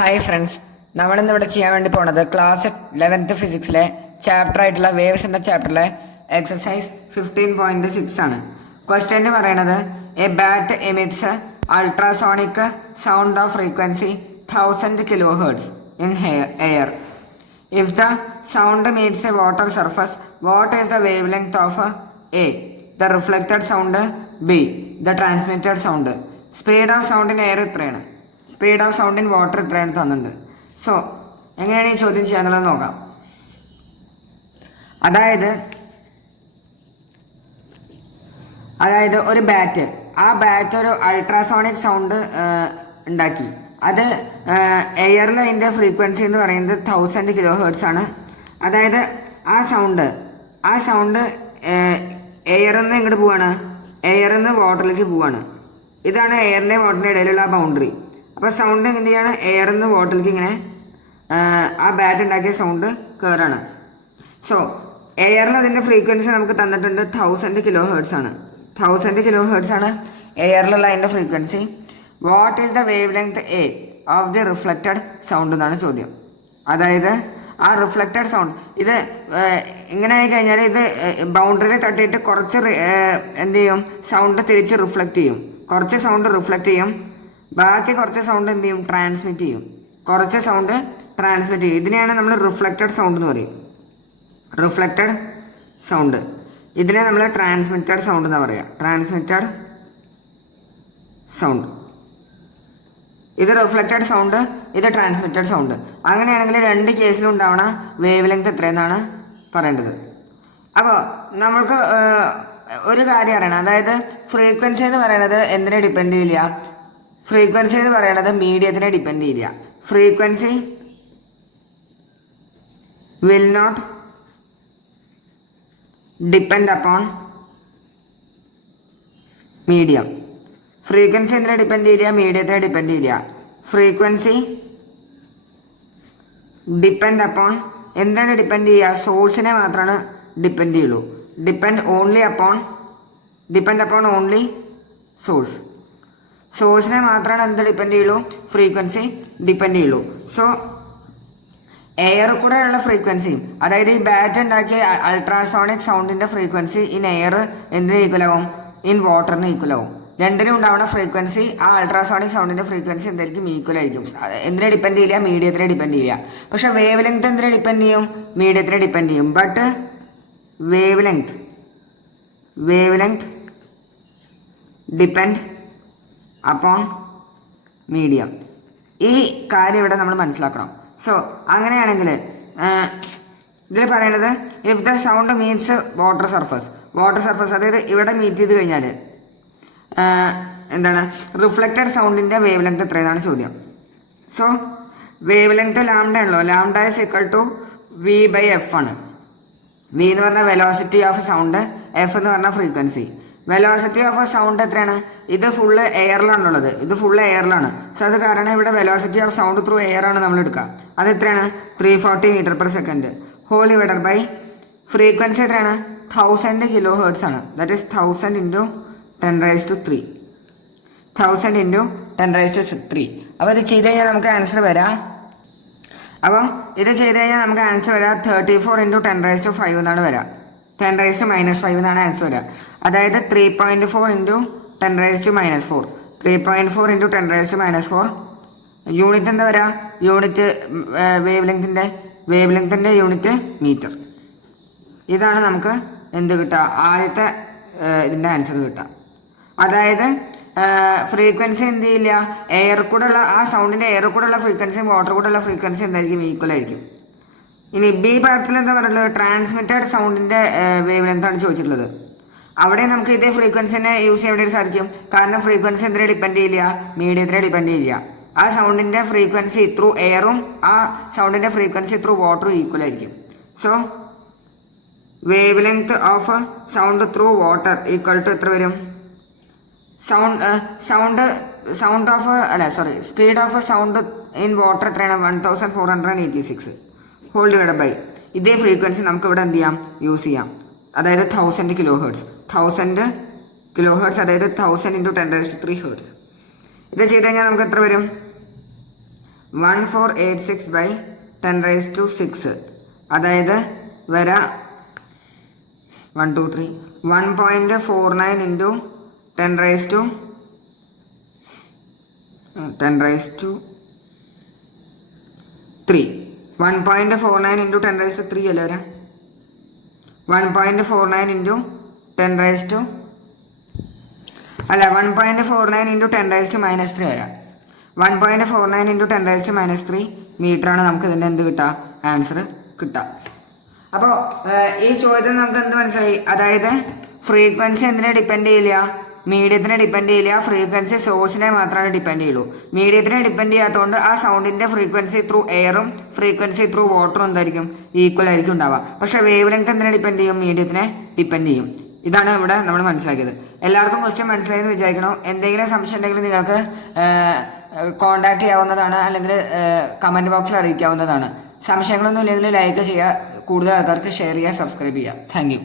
Hi friends, നമ്മളിന്നിവിടെ ചെയ്യാൻ വേണ്ടി പോണത് ക്ലാസ് 11th ഫിസിക്സിലെ ചാപ്റ്റർ ആയിട്ടുള്ള വേവ്സ് എന്ന ചാപ്റ്ററിലെ എക്സസൈസ് 15.6 ആണ്. ക്വസ്റ്റ്യൻ പറയണത് A bat emits ultrasonic sound of frequency 1000 kHz in air. If the sound meets a water surface, what is the wavelength of A? The reflected sound. B. The transmitted sound. Speed of sound in air എത്രയാണ്? Speed of sound in water എത്രയാണ് തന്നിട്ടുണ്ട്. So എങ്ങനെയാണ് ഈ ചോദ്യം ചെയ്യാനുള്ളത് നോക്കാം. അതായത് ഒരു ബാറ്റ്, ആ ബാറ്റ് ഒരു അൾട്രാസോണിക് സൗണ്ട് ഉണ്ടാക്കി. അത് എയറിൽ അതിൻ്റെ ഫ്രീക്വൻസി എന്ന് പറയുന്നത് 1000 kHz ആണ്. അതായത് ആ സൗണ്ട് എയറിൽ നിന്ന് എങ്ങോട്ട് പോവാണ്? എയറിൽ നിന്ന് വാട്ടറിലേക്ക് പോവാണ്. ഇതാണ് എയറിൻ്റെ വാട്ടറിൻ്റെ ഇടയിലുള്ള ആ ബൗണ്ടറി. അപ്പോൾ സൗണ്ട് എന്ത് ചെയ്യാണ്? എയറിൽ നിന്ന് വാട്ടറിലേക്ക് ഇങ്ങനെ ആ ബാറ്റ് ഉണ്ടാക്കിയ സൗണ്ട് കയറാണ്. സോ എയറിൽ അതിൻ്റെ ഫ്രീക്വൻസി നമുക്ക് തന്നിട്ടുണ്ട് 1000 kHz ആണ്. 1000 kHz ആണ് എയറിലുള്ള അതിൻ്റെ frequency. What is the wave length A of the reflected sound എന്നാണ് ചോദ്യം. അതായത് ആ റിഫ്ലക്റ്റഡ് സൗണ്ട് ഇത് ഇങ്ങനെ ആയി കഴിഞ്ഞാൽ ഇത് ബൗണ്ടറിയിൽ തട്ടിയിട്ട് കുറച്ച് എന്ത് ചെയ്യും? സൗണ്ട് തിരിച്ച് റിഫ്ലക്റ്റ് ചെയ്യും. കുറച്ച് സൗണ്ട് റിഫ്ലക്റ്റ് ചെയ്യും, ബാക്കി കുറച്ച് സൗണ്ട് എന്ത് ചെയ്യും? ട്രാൻസ്മിറ്റ് ചെയ്യും. കുറച്ച് സൗണ്ട് ട്രാൻസ്മിറ്റ് ചെയ്യും. ഇതിനെയാണ് നമ്മൾ റിഫ്ലക്റ്റഡ് സൗണ്ട് എന്ന് പറയും. Reflected sound. ഇതിനെ നമ്മൾ ട്രാൻസ്മിറ്റഡ് സൗണ്ട് എന്നാണ് പറയുക. Transmitted sound. ഇത് റിഫ്ലക്റ്റഡ് സൗണ്ട്, ഇത് ട്രാൻസ്മിറ്റഡ് സൗണ്ട്. അങ്ങനെയാണെങ്കിൽ രണ്ട് കേസിലും ഉണ്ടാവണ വേവ് ലെങ്ത് എത്രയെന്നാണ് പറയേണ്ടത്. അപ്പോൾ നമ്മൾക്ക് ഒരു കാര്യം അറിയണം. അതായത് ഫ്രീക്വൻസി എന്ന് പറയുന്നത് എന്തിനെ ഡിപ്പെൻഡ് ചെയ്യില്ല? ഫ്രീക്വൻസി എന്ന് പറയുന്നത് മീഡിയത്തിനെ ഡിപ്പെൻഡ് ചെയ്യില്ല. Frequency will not depend upon medium. Frequency എന്തിനെ ഡിപ്പെൻഡ് ചെയ്യില്ല? മീഡിയത്തിനെ ഡിപ്പെൻഡ് ചെയ്യില്ല. ഫ്രീക്വൻസി ഡിപ്പെൻഡ് അപ്പോൺ എന്തിനാണ് ഡിപ്പെൻഡ് ചെയ്യുക? സോഴ്സിനെ മാത്രമാണ് ഡിപ്പെൻഡ് ചെയ്യുള്ളൂ. Depend upon only source. സോഴ്സിനെ മാത്രമാണ് എന്ത് ഡിപ്പെൻഡ് ചെയ്യുള്ളൂ? ഫ്രീക്വൻസി ഡിപ്പെൻഡ് ചെയ്യുള്ളൂ. സോ എയർ കൂടെ ഉള്ള ഫ്രീക്വൻസിയും, അതായത് ഈ ബാറ്റ് ഉണ്ടാക്കിയ അൾട്രാസോണിക് സൗണ്ടിൻ്റെ ഫ്രീക്വൻസി ഇൻ എയർ എന്തിന് ഈക്വലാവും? ഇൻ വാട്ടറിന് ഈക്വലാവും. രണ്ടിനും ഉണ്ടാവുന്ന ഫ്രീക്വൻസി, ആ അൾട്രാസോണിക് സൗണ്ടിൻ്റെ ഫ്രീക്വൻസി എന്തായിരിക്കും? ഈക്വൽ ആയിരിക്കും. എന്തിനെ ഡിപ്പെൻഡ് ചെയ്യില്ല? മീഡിയത്തിനെ ഡിപ്പെൻഡ് ചെയ്യില്ല. പക്ഷെ വേവ് ലെങ്ത് എന്തിനെ ഡിപ്പെൻഡ് ചെയ്യും? മീഡിയത്തിനെ ഡിപ്പെൻഡ് ചെയ്യും. But wave length depend upon medium. ഈ കാര്യം ഇവിടെ നമ്മൾ മനസ്സിലാക്കണം. സോ അങ്ങനെയാണെങ്കിൽ ഇതിൽ പറയുന്നത് if the sound meets water surface, അതായത് ഇവിടെ മീറ്റ് ചെയ്ത് കഴിഞ്ഞാൽ എന്താണ്? റിഫ്ലക്റ്റഡ് സൗണ്ടിൻ്റെ വേവ് ലെങ്ത് എത്രയെന്നാണ് ചോദ്യം. സോ വേവ് ലെങ്ത് ലാംഡ ആണല്ലോ. Lambda is equal to V/F ആണ്. വി എന്ന് പറഞ്ഞാൽ വെലോസിറ്റി ഓഫ് സൗണ്ട്, എഫ് എന്ന് പറഞ്ഞാൽ ഫ്രീക്വൻസി. വെലോസിറ്റി ഓഫ് സൗണ്ട് എത്രയാണ്? ഇത് ഫുള്ള് എയറിലാണുള്ളത്. ഇത് ഫുള്ള് എയറിലാണ്. സോ അത് കാരണം ഇവിടെ velocity of sound through air ആണ് നമ്മൾ എടുക്കുക. അത് എത്രയാണ്? 340 m/s. Whole divided by frequency എത്രയാണ്? 1000 kHz ആണ്. That is 1000 × 10⁻³ 1000 × 10⁻³. അപ്പോൾ ഇത് ചെയ്ത് കഴിഞ്ഞാൽ നമുക്ക് ആൻസർ വരാം. അപ്പോൾ ഇത് ചെയ്ത് കഴിഞ്ഞാൽ നമുക്ക് ആൻസർ വരാം 34 × 10⁻5 എന്നാണ് വരാം. 10⁻⁻5 എന്നാണ് ആൻസർ വരിക. അതായത് 3.4 × 10⁻⁻4. 3.4 × 10⁻⁻4. യൂണിറ്റ് എന്താ വരിക? യൂണിറ്റ് വേവ് ലെങ്തിൻ്റെ യൂണിറ്റ് മീറ്റർ. ഇതാണ് നമുക്ക് എന്ത് കിട്ടുക? ആദ്യത്തെ ഇതിൻ്റെ ആൻസർ കിട്ടുക. അതായത് ഫ്രീക്വൻസി എന്ത് ചെയ്യില്ല? എയർ കൂടെ ഉള്ള ആ സൗണ്ടിൻ്റെ എയർ കൂടെ ഉള്ള ഫ്രീക്വൻസിയും വാട്ടർ കൂടെ ഉള്ള ഫ്രീക്വൻസി എന്തായിരിക്കും? ഈക്വൽ ആയിരിക്കും. ഇനി ബി പാർട്ടിൽ എന്താ പറയുള്ളത്? ട്രാൻസ്മിറ്റഡ് സൗണ്ടിൻ്റെ വേവ് ലെങ്ത് ആണ് ചോദിച്ചിട്ടുള്ളത്. അവിടെ നമുക്ക് ഇതേ ഫ്രീക്വൻസിനെ യൂസ് ചെയ്യാൻ വേണ്ടി സാധിക്കും. കാരണം ഫ്രീക്വൻസി എന്തിനെ ഡിപ്പെൻഡ് ചെയ്യില്ല? മീഡിയത്തിനെ ഡിപ്പെൻഡ് ചെയ്യില്ല. ആ സൗണ്ടിൻ്റെ ഫ്രീക്വൻസി ത്രൂ എയറും ആ സൗണ്ടിൻ്റെ ഫ്രീക്വൻസി ത്രൂ വാട്ടറും ഈക്വൽ ആയിരിക്കും. So wave length of sound through water equal to എത്ര വരും? Speed of sound in water എത്രയാണ്? 1486 ഹോൾ ഡിവൈഡ് ബൈ ഇതേ ഫ്രീക്വൻസി നമുക്ക് ഇവിടെ എന്ത് ചെയ്യാം? യൂസ് ചെയ്യാം. അതായത് 1000 kHz. 1000 kHz അതായത് 1000 × 10⁻³ Hz. ഇത് ചെയ്ത് കഴിഞ്ഞാൽ നമുക്ക് എത്ര വരും? 1486/10⁻⁶. അതായത് വര 1 2 3 1.49 ഇൻറ്റു 10⁻⁻3 1.49 ഇൻറ്റു 10⁻³ അല്ലേ വരാം. 1.49 ഇൻറ്റു 10⁻⁻ അല്ല 1.49 ഇൻറ്റു 10⁻³ വരാം. 1.49 ഇൻറ്റു 10⁻³ മീറ്ററാണ് നമുക്ക് ഇതിൻ്റെ എന്ത് കിട്ടുക, ആൻസർ കിട്ടുക. അപ്പോൾ ഈ ചോദ്യത്തിൽ നമുക്ക് എന്ത് മനസ്സിലായി? അതായത് ഫ്രീക്വൻസി എന്തിനെ ഡിപ്പെൻഡ് ചെയ്യില്ല, മീഡിയത്തിനെ ഡിപ്പെൻഡ് ചെയ്യില്ല. ഫ്രീക്വൻസി സോഴ്സിനെ മാത്രമാണ് ഡിപ്പെൻഡ് ചെയ്യുള്ളൂ. മീഡിയത്തിനെ ഡിപ്പെൻഡ് ചെയ്യാത്തതുകൊണ്ട് ആ സൗണ്ടിൻ്റെ ഫ്രീക്വൻസി ത്രൂ എയറും ഫ്രീക്വൻസി ത്രൂ വാട്ടറും എന്തായിരിക്കും, ഈക്വൽ ആയിരിക്കും ഉണ്ടാവുക. പക്ഷേ വേവ് ലെങ്ത് എന്തിനെ ഡിപ്പെൻഡ് ചെയ്യും, മീഡിയത്തിനെ ഡിപ്പെൻഡ് ചെയ്യും. ഇതാണ് ഇവിടെ നമ്മൾ മനസ്സിലാക്കിയത്. എല്ലാവർക്കും ക്വസ്റ്റ്യൻ മനസ്സിലായെന്ന് വിചാരിക്കണോ? എന്തെങ്കിലും സംശയം ഉണ്ടെങ്കിൽ നിങ്ങൾക്ക് കോൺടാക്ട് ചെയ്യാവുന്നതാണ്, അല്ലെങ്കിൽ കമൻറ്റ് ബോക്സിൽ അറിയിക്കാവുന്നതാണ്. സംശയങ്ങളൊന്നും ഇല്ലെങ്കിൽ ലൈക്ക് ചെയ്യുക, കൂടുതൽ ആൾക്കാർക്ക് ഷെയർ ചെയ്യുക, സബ്സ്ക്രൈബ് ചെയ്യുക. Thank you.